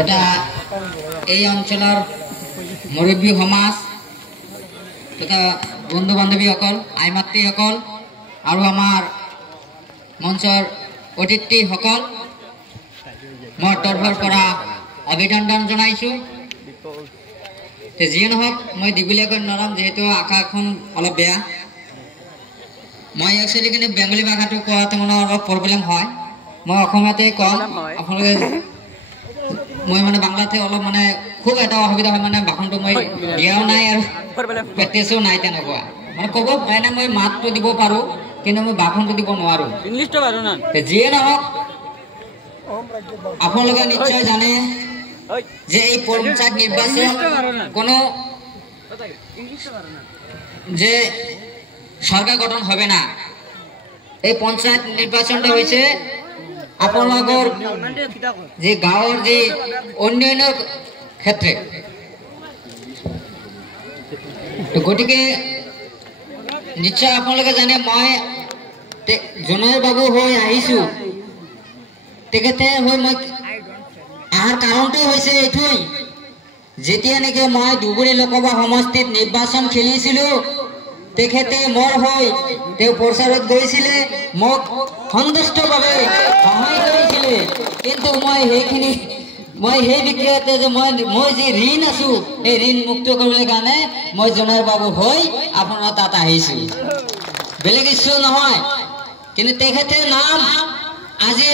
এটা এই অঞ্চলৰ মুৰব্বী সমাজ তথা বন্ধু বান্ধৱীসকল আই মাতৃসকল আৰু আমাৰ মঞ্চৰ অতিথিসকল মোৰ তৰফৰ পৰা অভিনন্দন জনাইছোঁ। যিয়ে নহওক মই দীঘলীয়াকৈ নৰম, যিহেতু আকাশখন অলপ বেয়া। মই একচুৱেলি কিন্তু বেংগলী ভাষাটো কোৱাটো মানে অলপ প্ৰব্লেম হয়। মই অসমীয়াতে কম, আপোনালোকে মই মানে বাংলাতে অলপ মানে খুব এটা অসুবিধা হয়, মানে ভাষণটো মই দিয়াও নাই আৰু প্ৰেক্টিছো নাই তেনেকুৱা। মানে ক'ব পাৰে মই মাতটো দিব পাৰোঁ, কিন্তু মই ভাষণটো দিব নোৱাৰোঁ। যিয়ে নহওক আপোনালোকে নিশ্চয় জানে যে এই পঞ্চায়ত নিৰ্বাচন কোনো যে সৰকাৰ গঠন হবে না। এই পঞ্চায়েত নিৰ্বাচনটা হয়েছে আপনাদেৰ যে গাঁৱৰ যে উন্নয়নেৰ ক্ষেত্ৰে। গতিকে নিশ্চয় আপোনালোকে জানে মই জনৈৰ বাবু হৈ আহিছোঁ। তেখেতে হৈ মই অহাৰ কাৰণটো হৈছে এইটোৱেই, যেতিয়া নেকি মই ধুবুৰী লোকসভা সমষ্টিত নিৰ্বাচন খেলিছিলোঁ, তেখেতে মোৰ হৈ তেওঁ প্ৰচাৰত গৈছিলে, মোক সন্তুষ্টভাৱে সহায় কৰিছিলে। কিন্তু মই সেই বিক্ৰিয়াতে যে মই যি ঋণ আছোঁ, সেই ঋণ মুক্ত কৰিবলৈ কাৰণে মই জনৈৰ বাবু হৈ আপোনাৰ তাত আহিছোঁ, বেলেগ ইচ্ছু নহয়। কিন্তু তেখেতৰ নাম আজি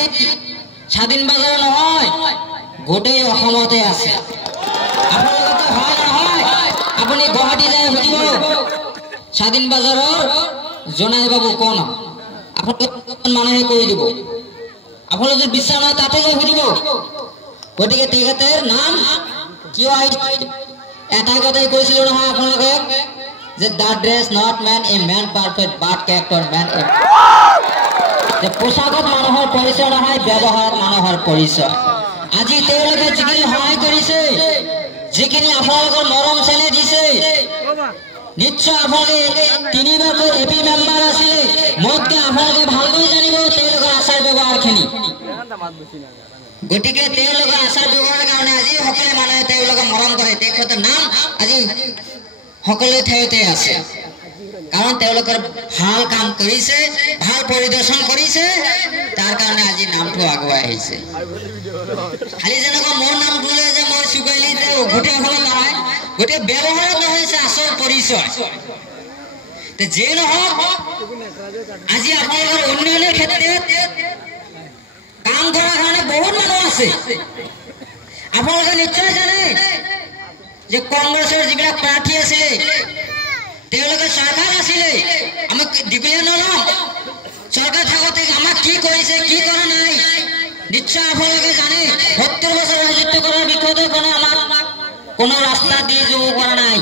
স্বাধীন বজাৰ নহয়, গোটেই অসমতে আছে। আপোনালোকে হয় নহয়, আপুনি গুৱাহাটী যাই সুধিব স্বাধীন বজাৰৰ জনাই বাবু কোন, আপোনালোকে মানুহে কৈ দিব। আপোনালোকে বিশ্বাস নহয় তাতে গৈ সুধিব। গতিকে তেখেতৰ নাম কিয় এটাই কথাই কৈছিলোঁ নহয় আপোনালোকে, যে the dress not make a man perfect but character make a. পোচাকত মানুহৰ পৰিচয় নহয়, ব্যৱহাৰত মানুহৰ পৰিচয়। আজি তেওঁলোকে যিখিনি সহায় কৰিছে, যিখিনি আপোনালোকৰ মৰম চেনেহ দিছে, নিশ্চয় আপোনালোকে 3বাৰকৈ এপি মেম্বাৰ আছিলে, মোতকে আপোনালোকে ভালকৈ জানিব তেওঁলোকৰ আচাৰ ব্যৱহাৰখিনি। গতিকে তেওঁলোকৰ আচাৰ ব্যৱহাৰৰ কাৰণে আজি সকলো মানুহে তেওঁলোকক মৰম কৰে। তেখেতৰ নাম আজি সকলো ঠাইতে আছে, কাৰণ তেওঁলোকৰ ভাল কাম কৰিছে, ভাল পৰিদৰ্শন কৰিছে, তাৰ কাৰণে আজি নামটো আগুৱাই আহিছে। খালি যেনেকুৱা মোৰ নাম বোলে যে মই চুকাইলি গোটেই অসমত নহয়, গোটেই ব্যৱহাৰত হৈছে আচল পৰিচয়। যিয়ে নহওক আজি আপোনালোকৰ উন্নয়নৰ ক্ষেত্ৰত কাম কৰাৰ কাৰণে বহুত মানুহ আছে। আপোনালোকে নিশ্চয় জানে যে কংগ্ৰেছৰ যিবিলাক প্ৰাৰ্থী আছিলে, তেওঁলোকে চৰকাৰ আছিলে, আমাক দীঘলীয়া নলওঁ, চৰকাৰ থাকোঁতে আমাক কি কৰিছে কি কৰা নাই নিশ্চয় আপোনালোকে জানে। 70 বছৰ ৰাজত্ব কৰাৰ বিষয়তে কোনো ৰাস্তা দিয়ে যাব পৰা নাই।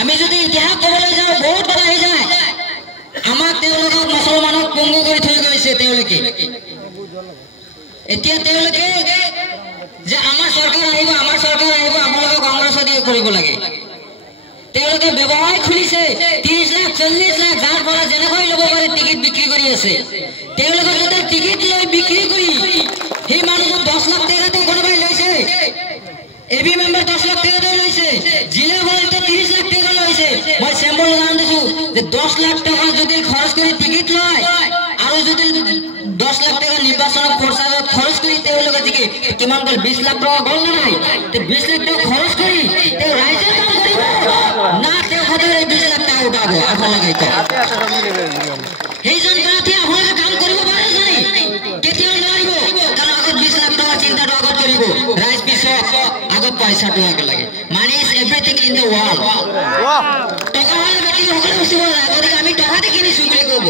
আমি যদি ইতিহাস ক'বলৈ যাওঁ বহুত কথা আহি যায়। আমাক তেওঁলোকক মুছলমানক পংগু কৰি থৈ গৈছে তেওঁলোকে। এতিয়া তেওঁলোকে যে আমাৰ চৰকাৰ আহিব আপোনালোকে কংগ্ৰেছত দিয়ে কৰিব লাগে। তেওঁলোকে ব্যৱসায় খুলিছে 30 লাখ 40 লাখ, যাৰ পৰা যেনেকৈ ল'ব পাৰে টিকেট বিক্ৰী কৰি আছে। তেওঁলোকে যদি টিকেট লৈ বিক্ৰী কৰি সেই মানুহটো 10 লাখ টকাতে কোনোবাই লৈছে, এবি মেম্বাৰ 10 লাখ টকাতে লৈছে, জিলা বলতে 30 লাখ টকা লৈছে। মই চেম্বল উদাহৰণ দিছোঁ যে 10 লাখ টকা যদি খৰচ কৰি টিকেট লয় আৰু যদি 10 লাখ টকা নিৰ্বাচনত প্ৰচাৰত খৰচ কৰি তেওঁলোকে জিকে, কিমান গ'ল? 20 লাখ টকা গ'ল নে নাই? 20 লাখ টকা খৰচ কৰি তেওঁ ৰাইজৰ কাম কৰিব না, তেওঁ সদায় 20 লাখ টকা উঠাব। আপোনালোকে কওক, সেইজন প্ৰাৰ্থী আপোনালোকে কাম কৰিব পাৰে জানি? কেতিয়াও নোৱাৰিব, কাৰণ আগত 20 লাখ টকা চিন্তাটো আগত কৰিব, ৰাইজ পিছত আগত পইচাটো আগে লাগে। Money is everything in the world. টকা হ'লে বাকী সকলো বস্তু হ'ল, গতিকে আমি টকাতে কিনিছোঁ বুলি ক'ব।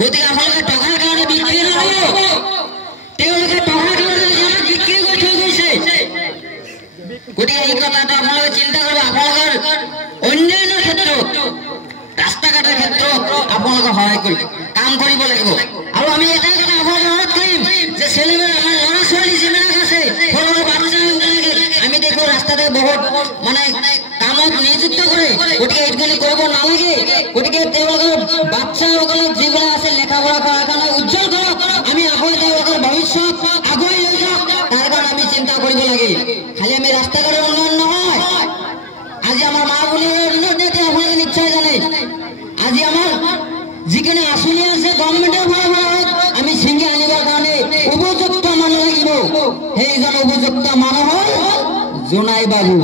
গতিকে আপোনালোকে টকাৰ কাৰণে বিক্ৰী নহ'ব, তেওঁলোকে টকাৰ কাৰণে বিক্ৰী কৰি থৈ গৈছে। গতিকে এই কথাটো আপোনালোকে চিন্তা কৰিব। আপোনালোকৰ উন্নয়নৰ ক্ষেত্ৰত, ৰাস্তা ঘাটৰ ক্ষেত্ৰত আপোনালোকে সহায় কৰিব, কাম কৰিব লাগিব। আৰু আমি এটাই কথা আপোনালোকে অনুৰোধ কৰিম যে ছেলেমেন আমাৰ ল'ৰা ছোৱালী যিবিলাক আছে, সৰু সৰু বাচ্চাবিলাকে আমি দেখোঁ ৰাস্তাতে বহুত মানে কামত নিযুক্ত কৰে। গতিকে এইখিনি কৰিব নালাগে। গতিকে তেওঁলোকৰ বাচ্চাসকলক যিবিলাক আছে লেখা পঢ়া কৰাৰ কাৰণে উজ্জ্বল কৰক। আমি আগুৱাই তেওঁলোকৰ ভৱিষ্যত আগুৱাই রাস্তা ঘাটের উন্নয়ন নহয় আজি আমার মা বোনের উন্নয়ন আপনাদের নিশ্চয় জানে আজি আমার যিখিনি আঁচনি আছে গভর্নমেন্টের আমি ছিঙি আনিবার কারণে উপযুক্ত মানুষ লাগিব সেইজন উপযুক্ত মানুষ জোনাই বাবু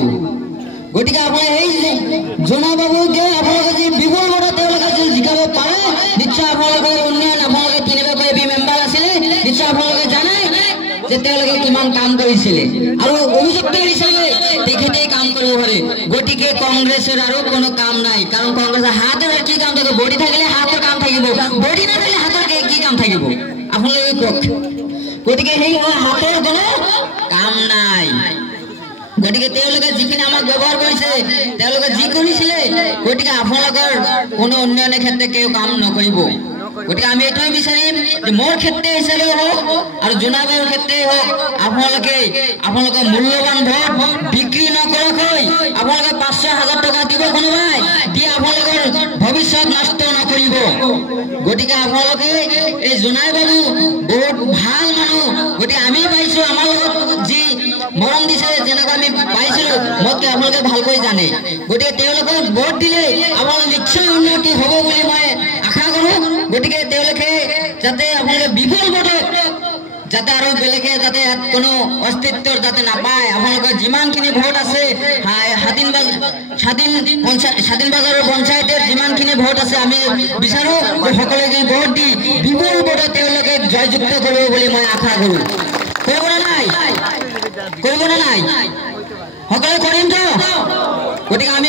গতিকে আপনার এই জোনাই বাবুকে আপনাদের যে বিপুল ভোটে জিকাব পারে নিশ্চয় আপনাদের উন্নয়ন আপনাদের 3 এমপি মেম্বার আছিল নিশ্চয় আপনাদের জানে যে কিমান কাম কৰিছিলে আৰু অভিযুক্ত হিচাপে তেখেতে কাম কৰিব পাৰে গতিকে কংগ্ৰেছৰ আৰু কোনো কাম নাই কাৰণ কংগ্ৰেছৰ হাতৰ কি কাম থাকিব বডি থাকিলে হাতৰ কাম থাকিব বডি নাথাকিলে হাতৰ কি কাম থাকিব আপোনালোকে কওক গতিকে সেই হাতৰ কোনো কাম নাই গতিকে তেওঁলোকে যিখিনি আমাক ব্যৱহাৰ কৰিছে তেওঁলোকে যি কৰিছিলে গতিকে আপোনালোকৰ কোনো উন্নয়নৰ ক্ষেত্ৰত কেউ কাম নকৰিব গতিকে আমি এটাই বিচাৰিম যে মোৰ ক্ষেত্ৰে হিচাপে হোক আৰ জোনাইবাবুৰ ক্ষেত্ৰে হোক আপনাদেৰ মূল্যবান ভোট বিক্ৰি নকৰাকৈ আপনাদেৰ 500,000 টাকা দিব কোনোবাই দিয়ে আপনাদেৰ ভবিষ্যৎ নষ্ট নকৰিব গতিকে আপনাদের এই জোনাইবাবু বহুত ভাল মানুহ গতিকে আমি পাইছো আমার যি মৰম দিছে যেনেকৈ আমি পাইছিলো মোতকে আপনাদের ভালকৈ জানে গতিকে তেওঁলোকক ভোট দিলে আপনাদের নিশ্চয় উন্নতি হ'ব বুলি মই আশা কৰো গতিকে তেওঁলোকে যাতে আপনাদেৰ বিপুল ভোটে যাতে আৰু বেলেগে যাতে কোনো অস্তিত্বৰ যাতে নাপায় আপোনালোকৰ যিমানখিনি ভোট আছে স্বাধীন বাজাৰৰ পঞ্চায়তৰ যিমানখিনি ভোট আছে আমি বিচাৰো যে সকলোকে ভোট দি বিপুল ভোটে তেওঁলোকে জয়যুক্ত কৰিব বুলি মই আশা কৰো কৰিব না নাই সকলোৱে কৰিম তো গতিকে আমি